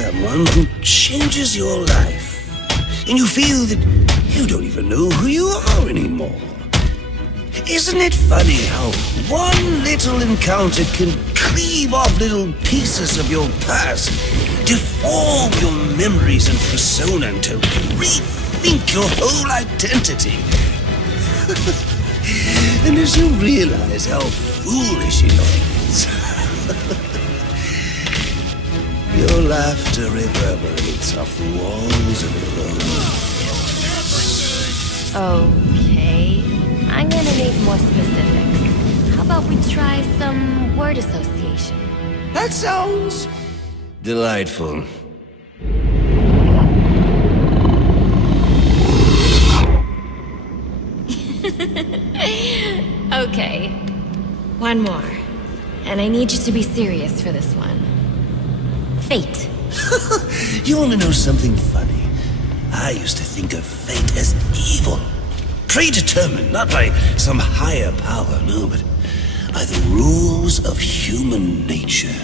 someone who changes your life, and you feel that you don't even know who you are anymore. Isn't it funny how one little encounter can cleave off little pieces of your past, deform your memories and persona, and to rethink your whole identity? And as you realize how foolish it all is, your laughter reverberates off the walls of your own. Okay, I'm gonna need more specifics. How about we try some word association? That sounds delightful. Okay, one more. And I need you to be serious for this one. Fate. You want to know something funny? I used to think of fate as evil. Predetermined, not by some higher power, no, but by the rules of human nature.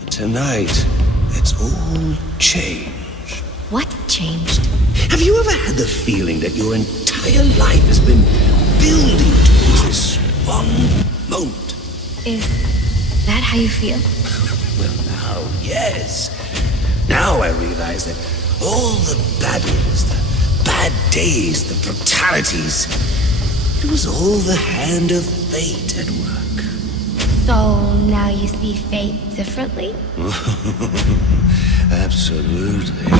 But tonight, it's all changed. What's changed? Have you ever had the feeling that your entire life has been building towards this one moment? Is that how you feel? Well, now, yes. Now I realize that all the battles, the bad days, the brutalities, it was all the hand of fate at work. So now you see fate differently? Absolutely.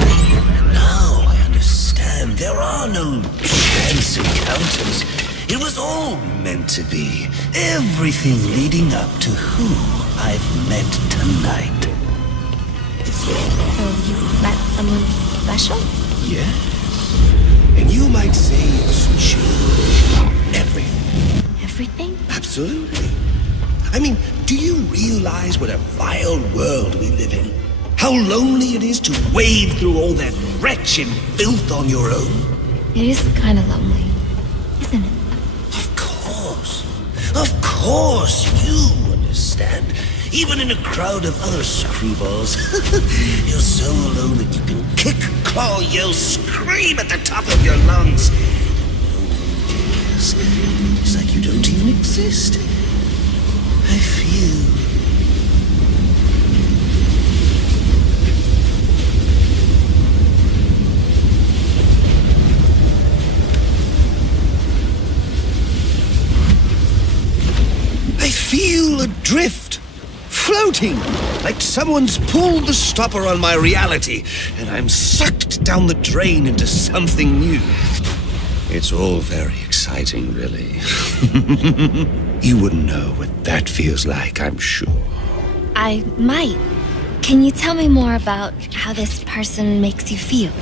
Now I understand there are no chance encounters. It was all meant to be. Everything leading up to who I've met tonight. So you've met someone special? Yes. And you might say it's changed everything. Everything? Absolutely. I mean, do you realize what a vile world we live in? How lonely it is to wade through all that wretched filth on your own? It is kind of lonely, isn't it? Of course. Of course, you understand. Even in a crowd of other screwballs, you're so alone that you can kick, claw, yell, scream at the top of your lungs. And no one cares. It's like you don't even exist. I feel... I feel adrift, floating, like someone's pulled the stopper on my reality, and I'm sucked down the drain into something new. It's all very exciting, really. You wouldn't know what that feels like, I'm sure. I might. Can you tell me more about how this person makes you feel?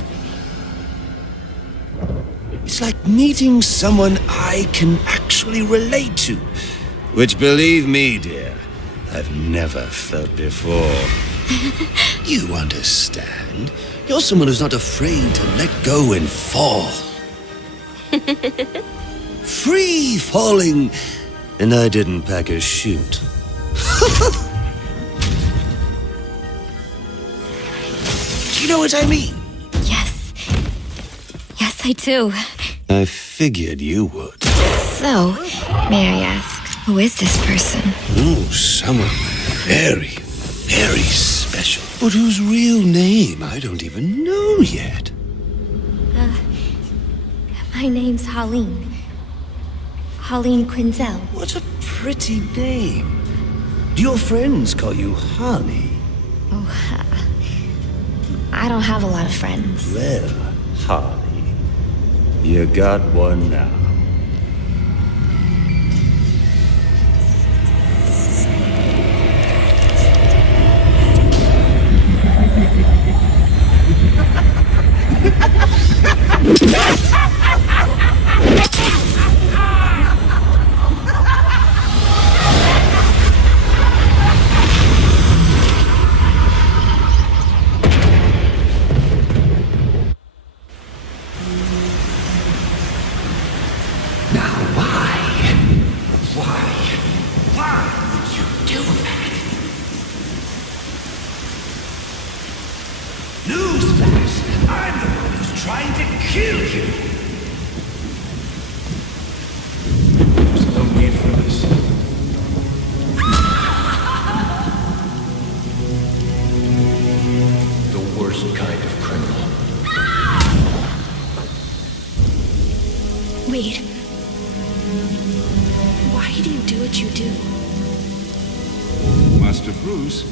It's like meeting someone I can actually relate to. Which, believe me, dear, I've never felt before. You understand. You're someone who's not afraid to let go and fall. Free falling, and I didn't pack a chute. Do you know what I mean? Yes. Yes, I do. I figured you would. So, may I ask, who is this person? Oh, someone very, very special. But whose real name I don't even know yet. My name's Holleen. Holleen Quinzel. What a pretty name. Do your friends call you Holly? Oh, I don't have a lot of friends. Well, Holly, you got one now. Newsflash! I'm the one who's trying to kill you! There's no need for this. The worst kind of criminal. Wait. Why do you do what you do? Master Bruce,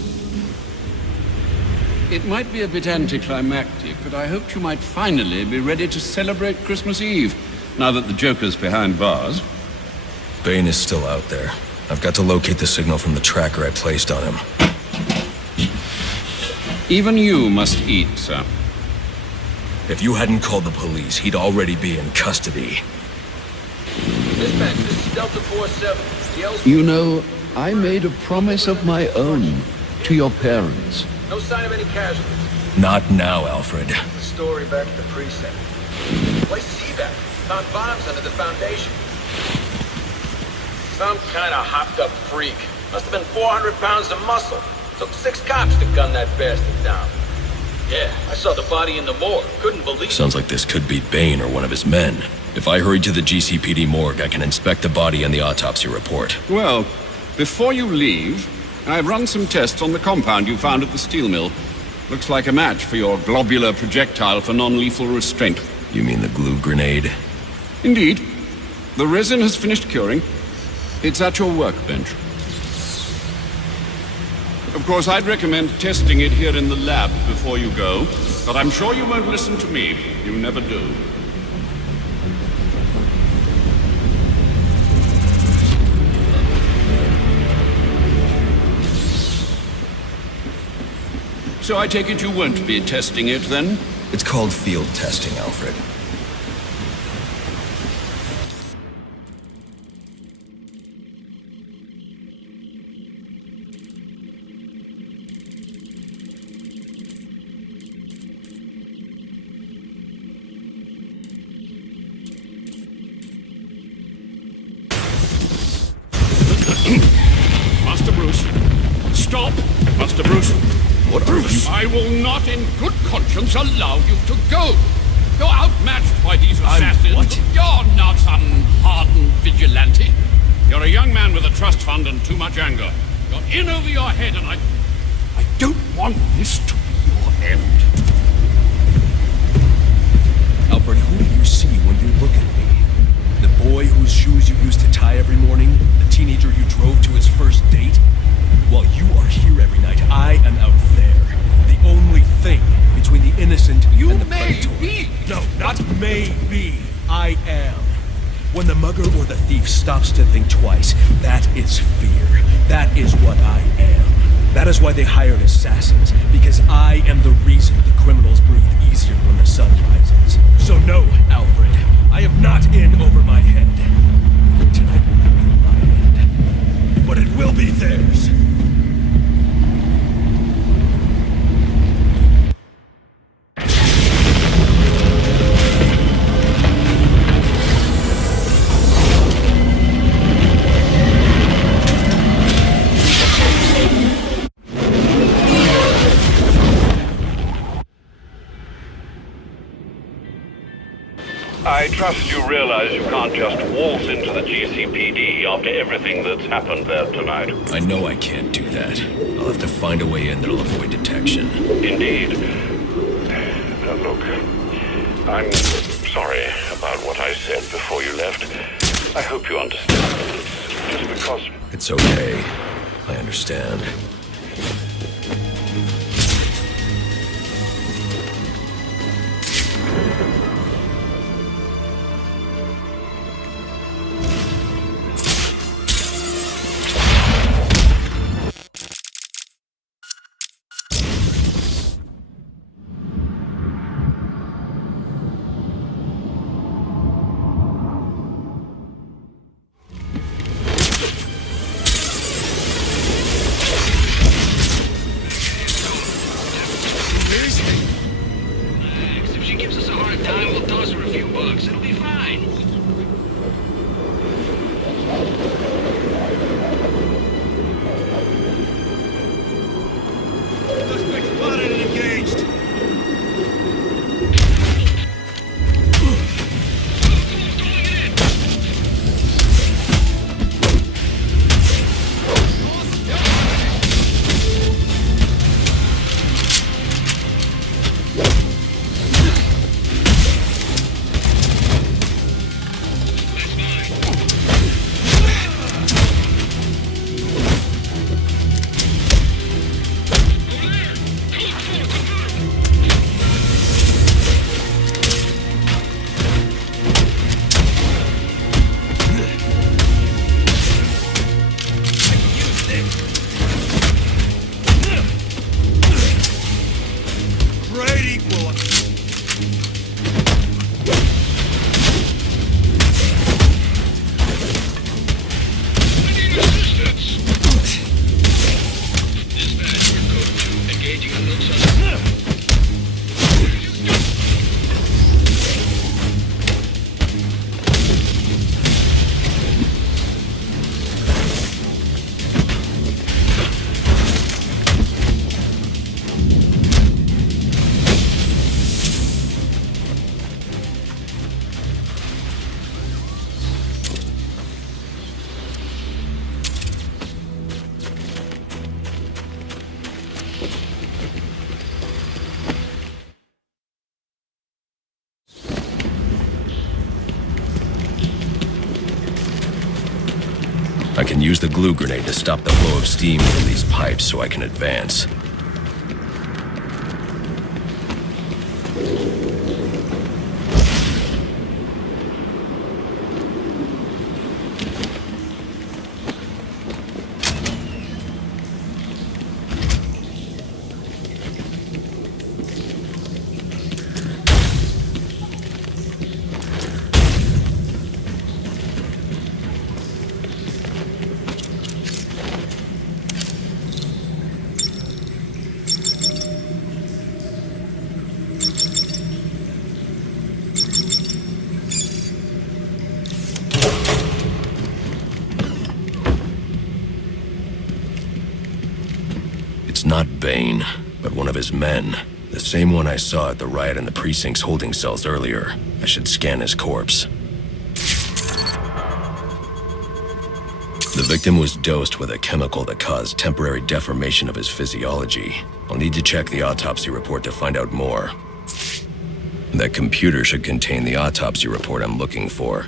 it might be a bit anticlimactic, but I hoped you might finally be ready to celebrate Christmas Eve, now that the Joker's behind bars. Bäйn is still out there. I've got to locate the signal from the tracker I placed on him. Even you must eat, sir. If you hadn't called the police, he'd already be in custody. Dispatch, this is Delta 47. You know, I made a promise of my own to your parents. No sign of any casualties. Not now, Alfred. The story back at the precinct. Place is evac. Found bombs under the foundation. Some kind of hopped-up freak. Must have been 400 pounds of muscle. Took 6 cops to gun that bastard down. Yeah, I saw the body in the morgue. Couldn't believe it. Sounds like this could be Bäйn or one of his men. If I hurry to the GCPD morgue, I can inspect the body and the autopsy report. Well, before you leave, I've run some tests on the compound you found at the steel mill. Looks like a match for your globular projectile for non-lethal restraint. You mean the glue grenade? Indeed. The resin has finished curing. It's at your workbench. Of course, I'd recommend testing it here in the lab before you go, but I'm sure you won't listen to me. You never do. So I take it you won't be testing it, then? It's called field testing, Alfred. Master Bruce. Stop! Master Bruce. What are you? I will not in good conscience allow you to go. You're outmatched by these assassins. What? You're not some hardened vigilante. You're a young man with a trust fund and too much anger. You're in over your head, and I don't want this to be your end. Alfred, who do you see when you look at me? The boy whose shoes you used to tie every morning? The teenager you drove to his first date? While you are here every night, I am out there. The only thing between the innocent and the predator. Be. No, not maybe. I am. When the mugger or the thief stops to think twice, that is fear. That is what I am. That is why they hired assassins, because I am the reason the criminals breathe easier when the sun rises. So no, Alfred, I am not in over my head. Tonight will not be my end, but it will be theirs. I trust you realize you can't just waltz into the GCPD after everything that's happened there tonight. I know I can't do that. I'll have to find a way in that'll avoid detection. Indeed. Look, I'm sorry about what I said before you left. I hope you understand. It's just because... It's okay. I understand. If she gives us a hard time, we'll toss her a few bucks. It'll be fine. Suspect spotted and engaged. I can use the glue grenade to stop the flow of steam from these pipes so I can advance. It's not Bäйn, but one of his men. The same one I saw at the riot in the precinct's holding cells earlier. I should scan his corpse. The victim was dosed with a chemical that caused temporary deformation of his physiology. I'll need to check the autopsy report to find out more. That computer should contain the autopsy report I'm looking for.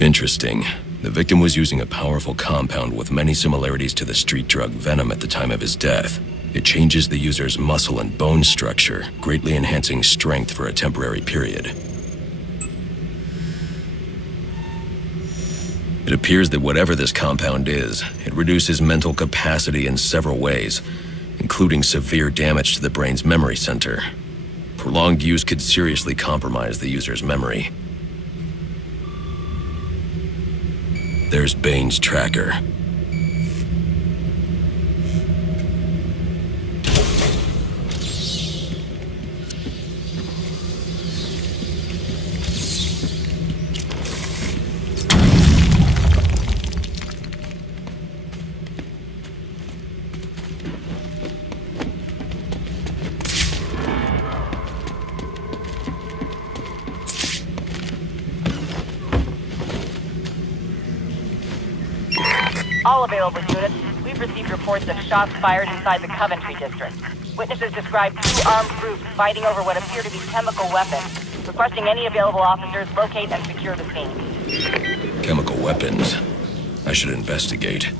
Interesting. The victim was using a powerful compound with many similarities to the street drug venom at the time of his death. It changes the user's muscle and bone structure, greatly enhancing strength for a temporary period. It appears that whatever this compound is, it reduces mental capacity in several ways, including severe damage to the brain's memory center. Prolonged use could seriously compromise the user's memory. There's Bäyn's tracker. All available units, we've received reports of shots fired inside the Coventry district. Witnesses described two armed groups fighting over what appear to be chemical weapons. Requesting any available officers locate and secure the scene. Chemical weapons. I should investigate.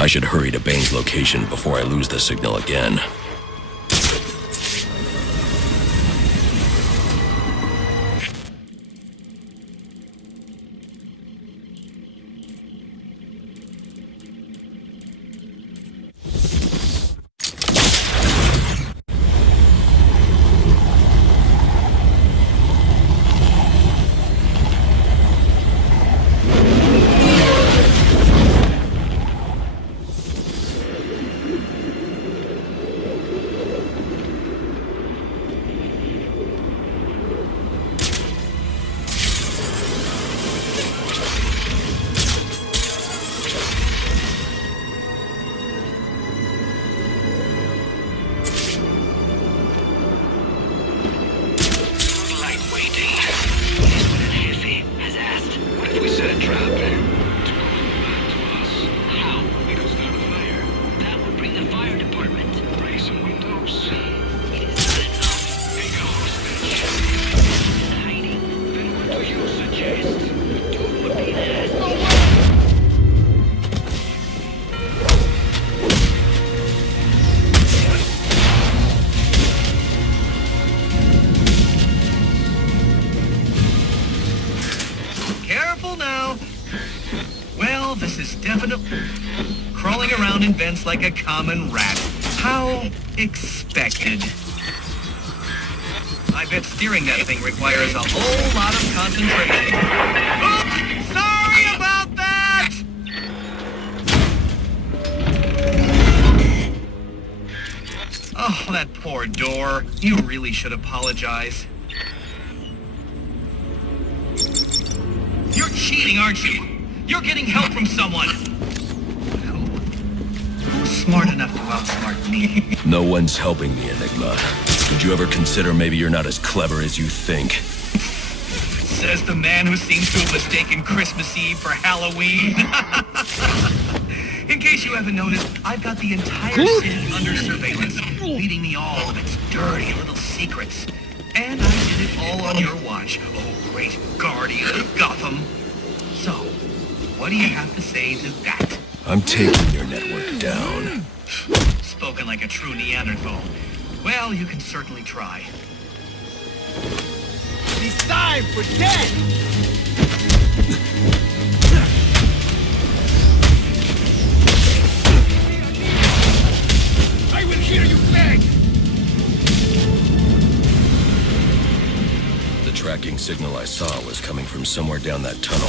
I should hurry to Bäyn's location before I lose the signal again. the fire department. Raise some windows. It is not enough. Take a hostage. Hiding. Then what do you suggest? Duplicate. Careful now. Well, this is definitely crawling around in vents like a common rat. How expected. I bet steering that thing requires a whole lot of concentration. Oops! Sorry about that! Oh, that poor door. You really should apologize. You're cheating, aren't you? You're getting help from someone. Who's smart enough to outsmart me? No one's helping the Enigma. Did you ever consider maybe you're not as clever as you think? Says the man who seems to have mistaken Christmas Eve for Halloween. In case you haven't noticed, I've got the entire city under surveillance, leading me all of its dirty little secrets. And I did it all on your watch, oh great guardian of Gotham. So, what do you have to say to that? I'm taking your network down. Spoken like a true Neanderthal. Well, you can certainly try. It's time for death! I will hear you beg! The tracking signal I saw was coming from somewhere down that tunnel.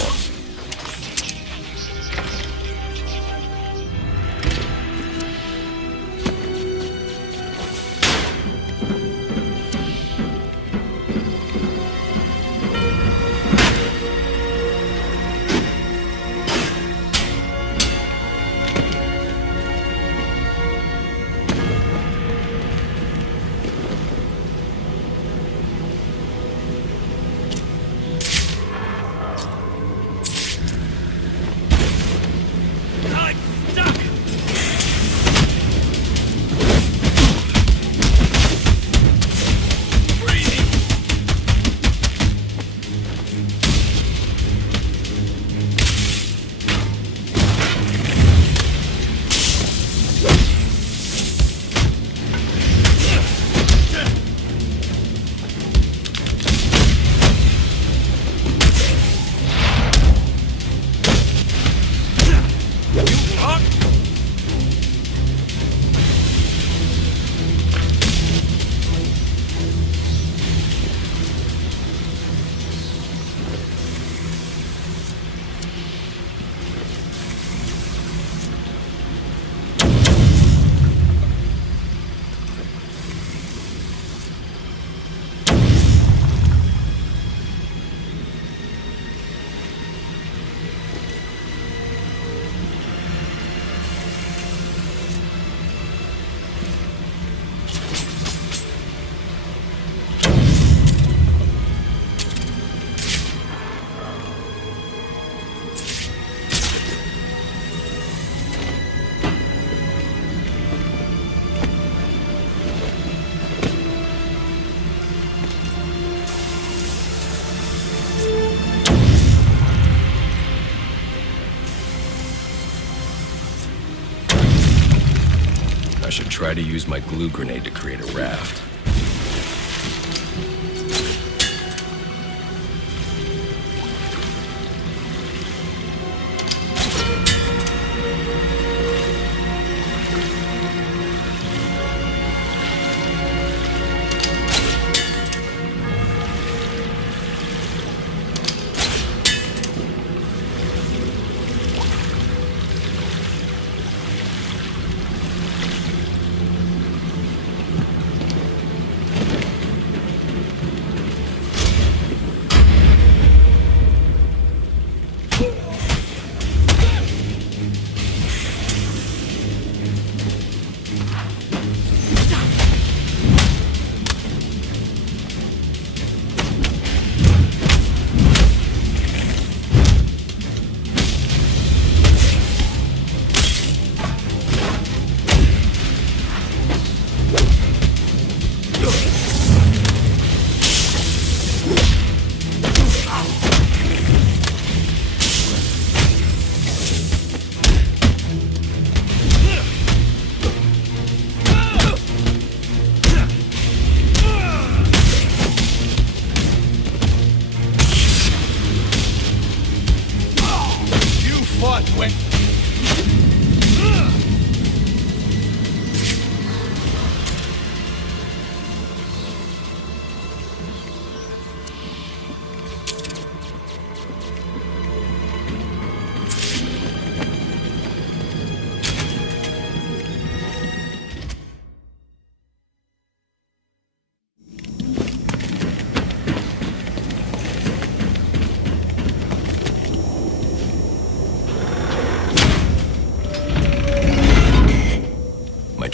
I should try to use my glue grenade to create a raft.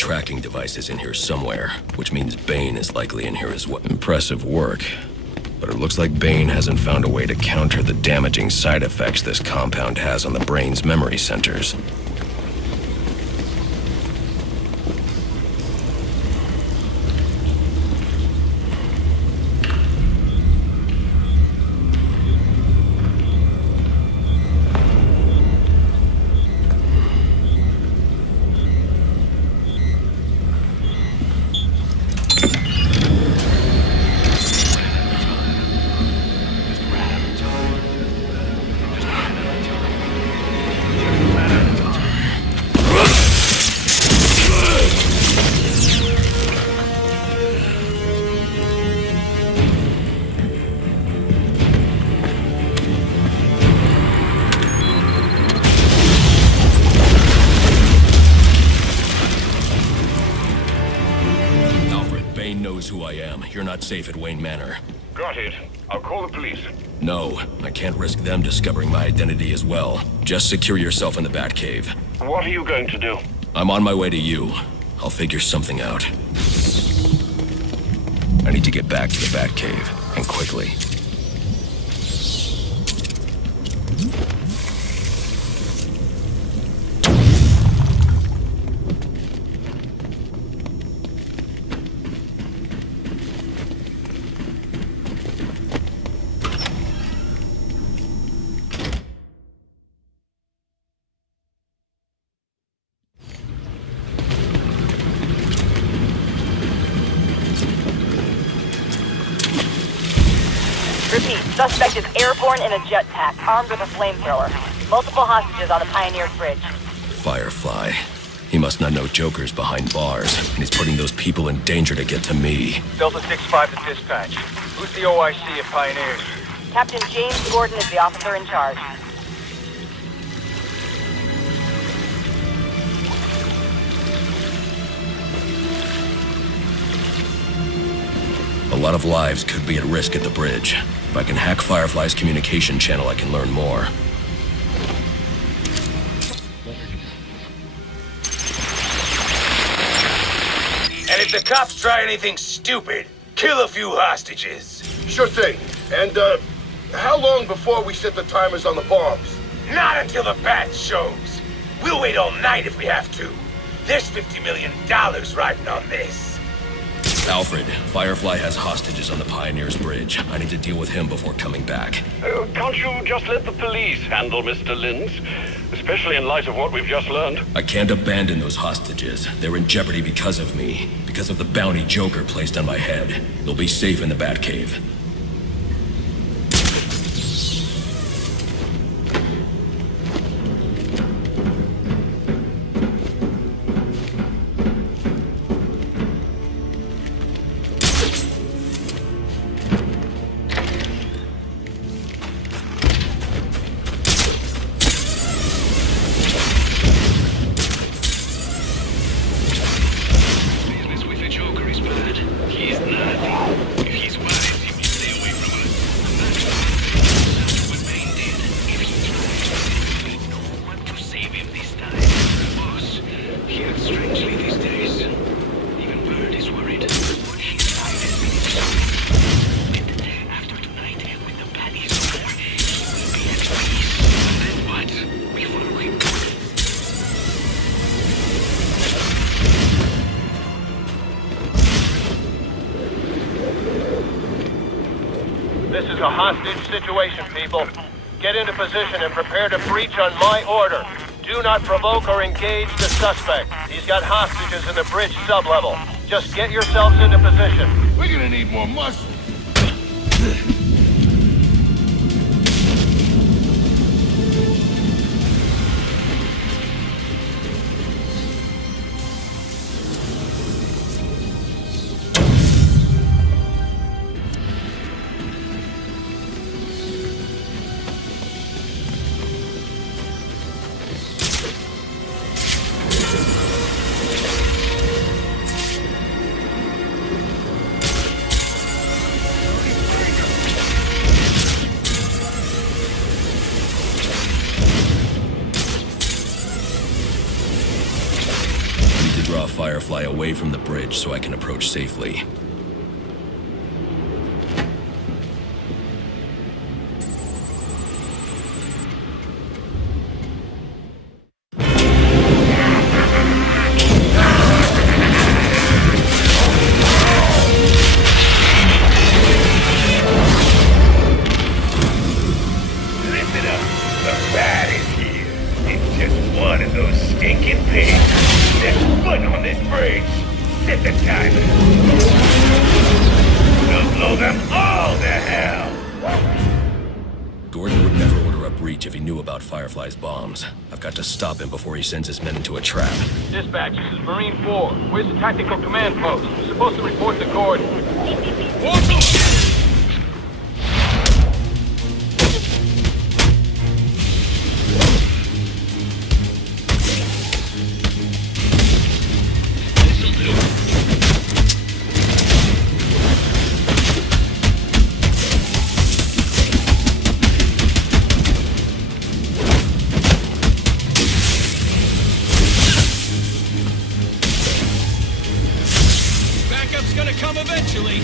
tracking device is in here somewhere, which means Bäйn is likely in here as well. Impressive work. But it looks like Bäйn hasn't found a way to counter the damaging side effects this compound has on the brain's memory centers. Who I am. You're not safe at Wayne Manor. Got it. I'll call the police. No, I can't risk them discovering my identity as well. Just secure yourself in the Batcave. What are you going to do? I'm on my way to you. I'll figure something out. I need to get back to the Batcave, and quickly. Repeat, suspect is airborne in a jetpack, armed with a flamethrower. Multiple hostages on the Pioneers Bridge. Firefly. He must not know Joker's behind bars, and he's putting those people in danger to get to me. Delta 6-5 to dispatch. Who's the OIC at Pioneers? Captain James Gordon is the officer in charge. A lot of lives could be at risk at the bridge. If I can hack Firefly's communication channel, I can learn more. And if the cops try anything stupid, kill a few hostages. Sure thing. And, how long before we set the timers on the bombs? Not until the bat shows. We'll wait all night if we have to. There's $50 million riding on this. Alfred, Firefly has hostages on the Pioneers Bridge. I need to deal with him before coming back. Can't you just let the police handle Mr. Linz? Especially in light of what we've just learned. I can't abandon those hostages. They're in jeopardy because of me. Because of the bounty Joker placed on my head. They'll be safe in the Batcave. Business with the Joker is bad. He's nasty. If he's wise, he will stay away from us. That's what Bäйn did. If he tries, there'll be no one to save him this time. Boss, he acts strangely these days. Even Bird is worried. His side has been exposed. After tonight, when the bat is over, he will be at peace. And then what? We follow him. This is a hostage situation, people. Get into position and prepare to breach on my order. Do not provoke or engage the suspect. He's got hostages in the bridge sublevel. Just get yourselves into position. We're gonna need more muscle. Firefly away from the bridge so I can approach safely. Listen up, the rat is here. It's just one of those stinking pigs. Set foot on this bridge. Set the timer. We'll blow them all to hell. Gordon would never order a breach if he knew about Firefly's bombs. I've got to stop him before he sends his men into a trap. Dispatch, this is Marine 4. Where's the tactical command post? We're supposed to report to Gordon. Backup's gonna come eventually.